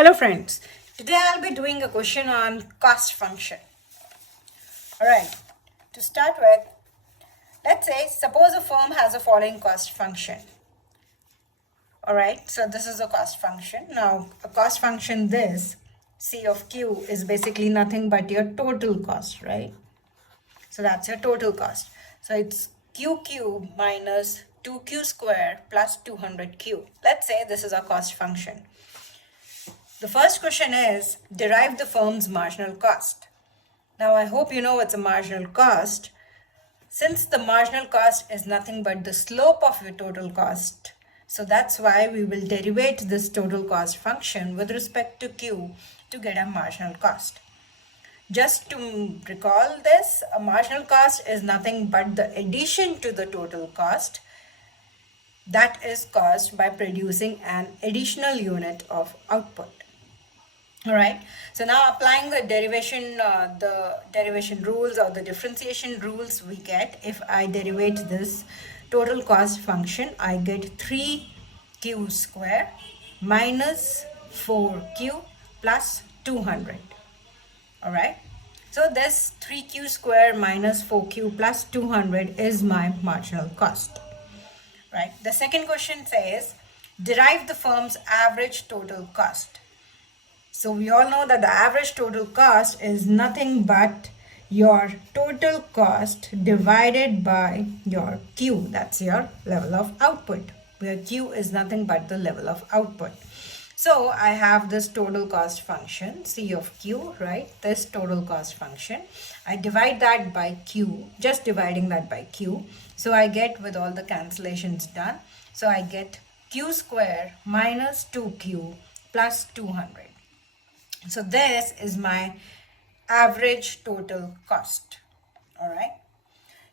Hello friends, today I'll be doing a question on cost function. Alright, to start with, let's say suppose a firm has a following cost function. Alright, so this is a cost function. Now a cost function this, C of Q, is basically nothing but your total cost, right? So that's your total cost. So it's QQ minus 2Q square plus 200Q. Let's say this is our cost function. The first question is, derive the firm's marginal cost. Now, I hope you know what's a marginal cost. Since the marginal cost is nothing but the slope of your total cost, so that's why we will derivate this total cost function with respect to Q to get a marginal cost. Just to recall this, a marginal cost is nothing but the addition to the total cost that is caused by producing an additional unit of output. All right, so now applying the derivation rules or the differentiation rules we get, if I derivate this total cost function, I get 3Q square minus 4Q plus 200. All right, so this 3Q square minus 4Q plus 200 is my marginal cost. Right, the second question says, derive the firm's average total cost. So we all know that the average total cost is nothing but your total cost divided by your Q. That's your level of output, where Q is nothing but the level of output. So I have this total cost function, C of Q, right? This total cost function. I divide that by Q, just dividing that by Q. So I get, with all the cancellations done, so I get Q square minus 2Q plus 200. So this is my average total cost. All right.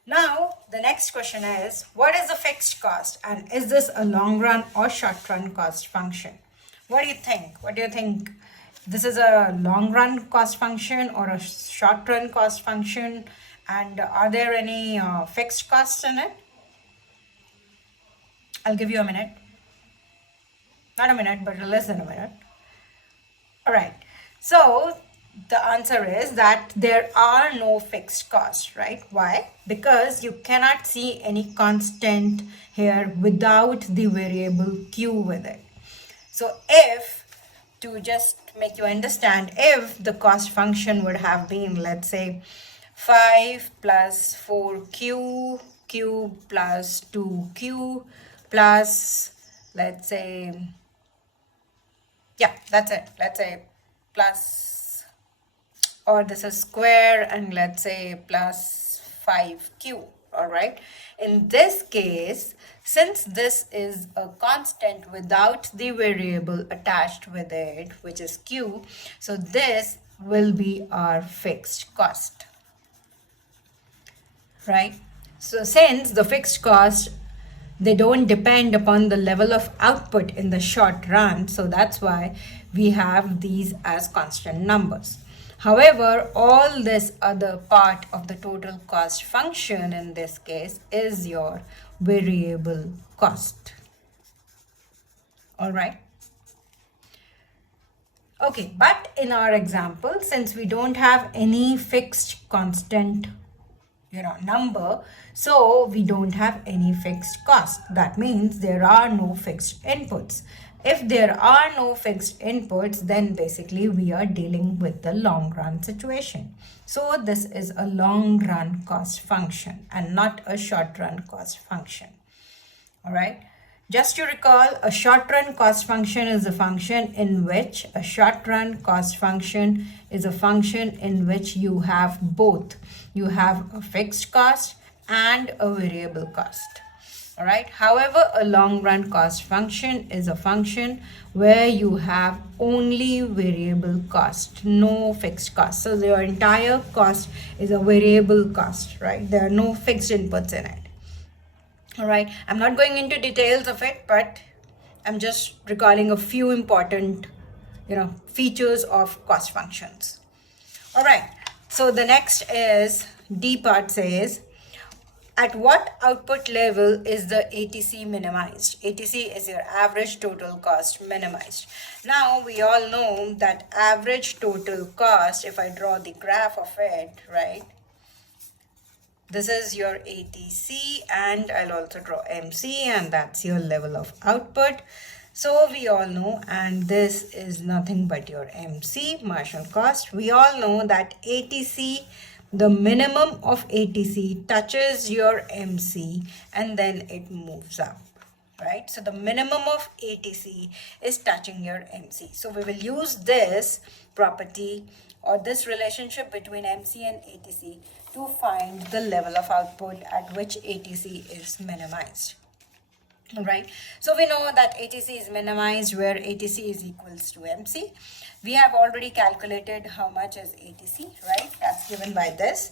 Now the next question is, what is the fixed cost, and is this a long run or short run cost function? What do you think? What do you think? This is a long run cost function or a short run cost function? And are there any fixed costs in it? I'll give you a minute. Not a minute, but less than a minute. All right. So the answer is that there are no fixed costs, right? Why? Because you cannot see any constant here without the variable Q with it. So if, to just make you understand, if the cost function would have been, let's say, 5 plus 4Q, Q plus 2Q plus, let's say, yeah, that's it. Let's say plus, or this is square, and let's say plus 5Q. All right. In this case, since this is a constant without the variable attached with it, which is Q, so this will be our fixed cost. Right? So since the fixed cost, they don't depend upon the level of output in the short run, so that's why we have these as constant numbers. However, all this other part of the total cost function in this case is your variable cost. All right. Okay, but in our example, since we don't have any fixed constant number, so we don't have any fixed cost. That means there are no fixed inputs. If there are no fixed inputs, then basically we are dealing with the long run situation. So this is a long run cost function and not a short run cost function. All right. Just to recall, a short run cost function is a function in which you have both. You have a fixed cost and a variable cost. All right. However, a long run cost function is a function where you have only variable cost, no fixed cost. So your entire cost is a variable cost, right? There are no fixed inputs in it. All right, I'm not going into details of it, but I'm just recalling a few important, features of cost functions. All right, so the next is D part says, At what output level is the ATC minimized? ATC is your average total cost minimized. Now we all know that average total cost, if I draw the graph of it, right? This is your ATC and I'll also draw MC, and that's your level of output. So we all know, and this is nothing but your MC, marginal cost. We all know that ATC, the minimum of ATC touches your MC and then it moves up, right? So the minimum of ATC is touching your MC. So we will use this property or this relationship between MC and ATC to find the level of output at which ATC is minimized. Right, so we know that ATC is minimized where ATC is equals to MC. We have already calculated how much is ATC, right? That's given by this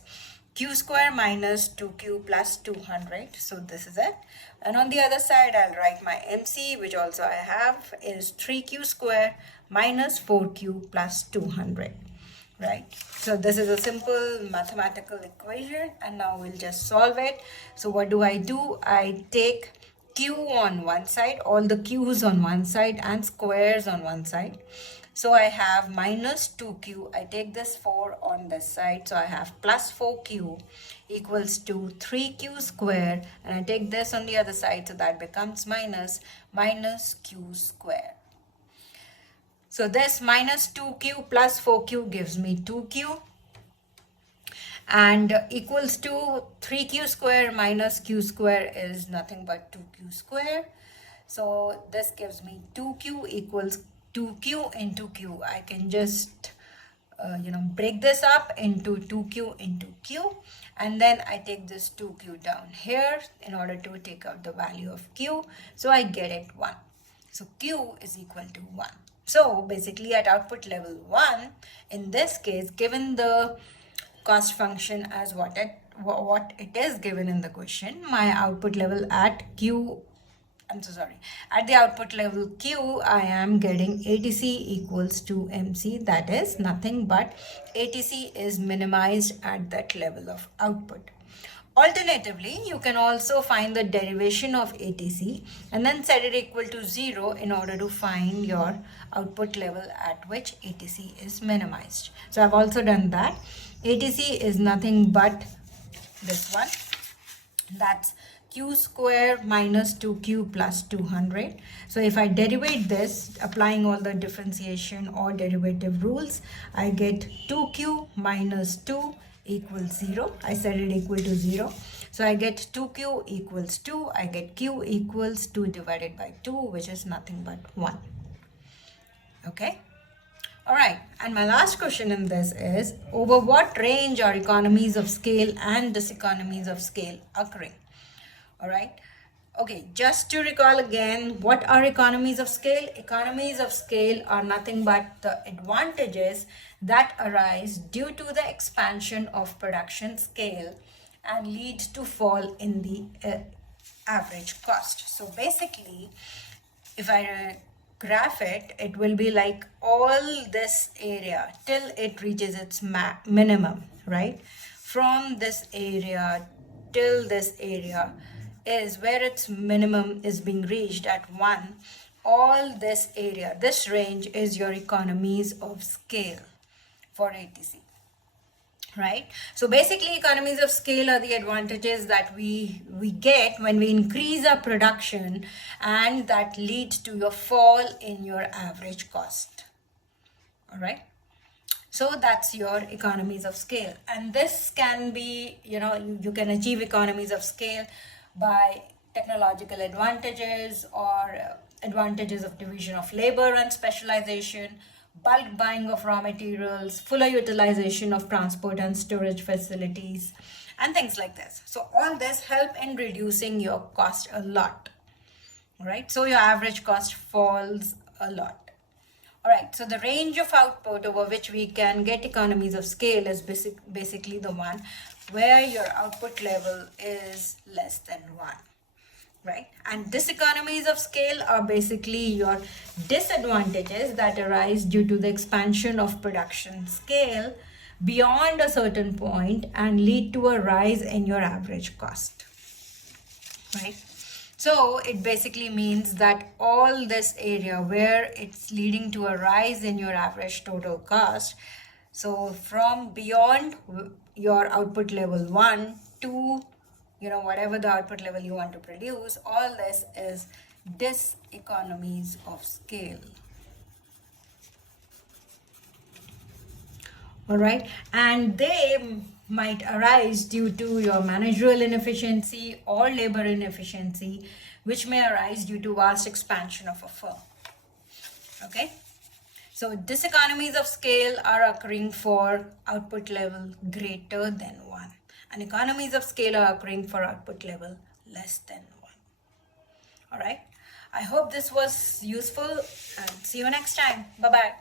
q square minus 2q plus 200. So this is it. And on the other side, I'll write my MC, which also I have, is 3q square minus 4q plus 200. Right, so this is a simple mathematical equation, and now we'll just solve it. So what do? I take q on one side, all the q's on one side and squares on one side. So I have minus 2q, I take this 4 on this side, so I have plus 4q equals to 3q square, and I take this on the other side, so that becomes minus q square. So this minus 2q plus 4q gives me 2q, and equals to 3q square minus q square is nothing but 2q square. So this gives me 2q equals 2q into q. I can just break this up into 2q into q, and then I take this 2q down here in order to take out the value of q. So I get it 1. So q is equal to 1. So basically at output level 1, in this case, given the cost function as what it is given in the question, my output level at at the output level Q, I am getting ATC equals to MC. That is nothing but ATC is minimized at that level of output. Alternatively, you can also find the derivation of ATC and then set it equal to 0 in order to find your output level at which ATC is minimized. So I've also done that. ATC is nothing but this one. That's q square minus 2q plus 200. So if I derivate this, applying all the differentiation or derivative rules, I get 2q minus 2 equals 0. I set it equal to 0. So I get 2q equals 2. I get q equals 2 divided by 2, which is nothing but 1. Okay. All right. And my last question in this is, over what range are economies of scale and diseconomies of scale occurring? All right. Okay, just to recall again, what are economies of scale? Economies of scale are nothing but the advantages that arise due to the expansion of production scale and lead to fall in the average cost. So basically, if I graph it, it will be like all this area till it reaches its minimum, right? From this area till this area is where its minimum is being reached at 1. All this area, this range is your economies of scale for ATC, right? So basically, economies of scale are the advantages that we get when we increase our production, and that leads to your fall in your average cost. All right. So that's your economies of scale. And this can be, you can achieve economies of scale by technological advantages or advantages of division of labor and specialization, bulk buying of raw materials, fuller utilization of transport and storage facilities, and things like this. So all this help in reducing your cost a lot, right? So your average cost falls a lot. All right, so the range of output over which we can get economies of scale is basically the one where your output level is less than 1, right? And diseconomies of scale are basically your disadvantages that arise due to the expansion of production scale beyond a certain point and lead to a rise in your average cost. right? So it basically means that all this area where it's leading to a rise in your average total cost, so from beyond your output level 1 to whatever the output level you want to produce, all this is diseconomies of scale. All right, and they might arise due to your managerial inefficiency or labor inefficiency, which may arise due to vast expansion of a firm. Okay, so diseconomies of scale are occurring for output level greater than 1, and economies of scale are occurring for output level less than 1. All right, I hope this was useful, and see you next time. Bye bye.